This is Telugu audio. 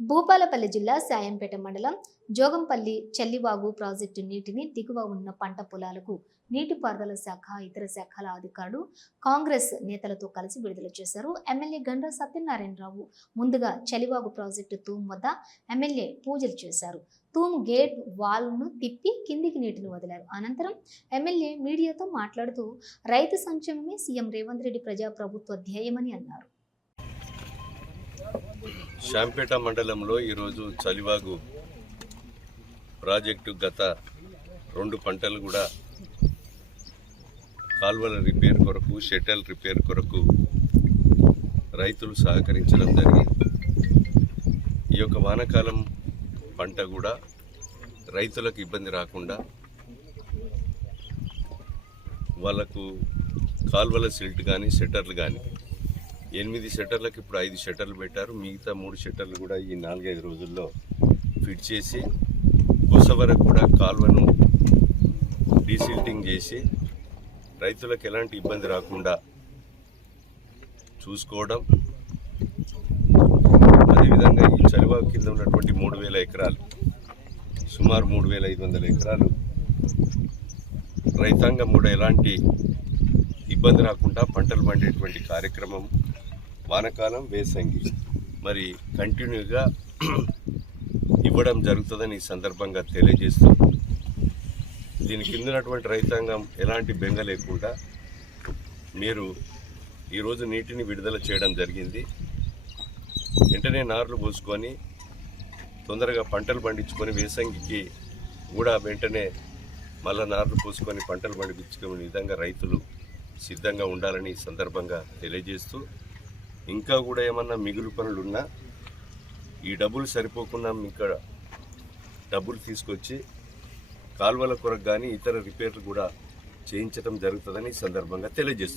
భూపాలపల్లి జిల్లా సాయంపేట మండలం జోగంపల్లి చెల్లివాగు ప్రాజెక్టు నీటిని దిగువ ఉన్న పంట పొలాలకు నీటిపారుదల శాఖ ఇతర శాఖల అధికారులు కాంగ్రెస్ నేతలతో కలిసి విడుదల చేశారు. ఎమ్మెల్యే గండ్ర సత్యనారాయణరావు ముందుగా చెలివాగు ప్రాజెక్టు తూమ్ వద్ద ఎమ్మెల్యే పూజలు చేశారు. తూమ్ గేట్ వాల్ను తిప్పి కిందికి నీటిని వదిలారు. అనంతరం ఎమ్మెల్యే మీడియాతో మాట్లాడుతూ రైతు సంక్షేమమే సీఎం రేవంత్ రెడ్డి ప్రజాప్రభుత్వ ధ్యేయమని అన్నారు. శాంపేట మండలంలో ఈరోజు చలివాగు ప్రాజెక్టు గత 2 పంటలు కూడా కాల్వల రిపేర్ కొరకు, షెటల్ రిపేర్ కొరకు రైతులు సహకరించడం జరిగింది. ఈ యొక్క వానాకాలం పంట కూడా రైతులకు ఇబ్బంది రాకుండా వాళ్ళకు కాల్వల సిల్ట్ కానీ షెటర్లు కానీ 8 షట్టర్లకు ఇప్పుడు 5 షట్టర్లు పెట్టారు. మిగతా 3 షట్టర్లు కూడా ఈ 4-5 రోజుల్లో ఫిట్ చేసి కొస వరకు కూడా కాల్వను డీసిల్టింగ్ చేసి రైతులకు ఎలాంటి ఇబ్బంది రాకుండా చూసుకోవడం. అదేవిధంగా ఈ చలివాగు కింద ఉన్నటువంటి 3000 ఎకరాలు, సుమారు 3500 ఎకరాలు రైతాంగం కూడా ఎలాంటి ఇబ్బంది రాకుండా పంటలు పండేటువంటి కార్యక్రమం వానకాలం, వేసంగి మరి కంటిన్యూగా ఇవ్వడం జరుగుతుందని ఈ సందర్భంగా తెలియజేస్తూ, దీని కిందనటువంటి రైతాంగం ఎలాంటి బెంగ లేకుండా మీరు ఈరోజు నీటిని విడుదల చేయడం జరిగింది. వెంటనే నార్లు పోసుకొని తొందరగా పంటలు పండించుకొని వేసంగికి కూడా వెంటనే మళ్ళా నార్లు పోసుకొని పంటలు పండించుకునే విధంగా రైతులు సిద్ధంగా ఉండాలని ఈ సందర్భంగా తెలియజేస్తూ, ఇంకా కూడా ఏమన్నా మిగులు పనులు ఉన్నా ఈ డబ్బులు సరిపోకుండా ఇక్కడ డబ్బులు తీసుకొచ్చి కాలువల కొరకు కానీ ఇతర రిపేర్లు కూడా చేయించడం జరుగుతుందని ఈ సందర్భంగా తెలియజేస్తుంది.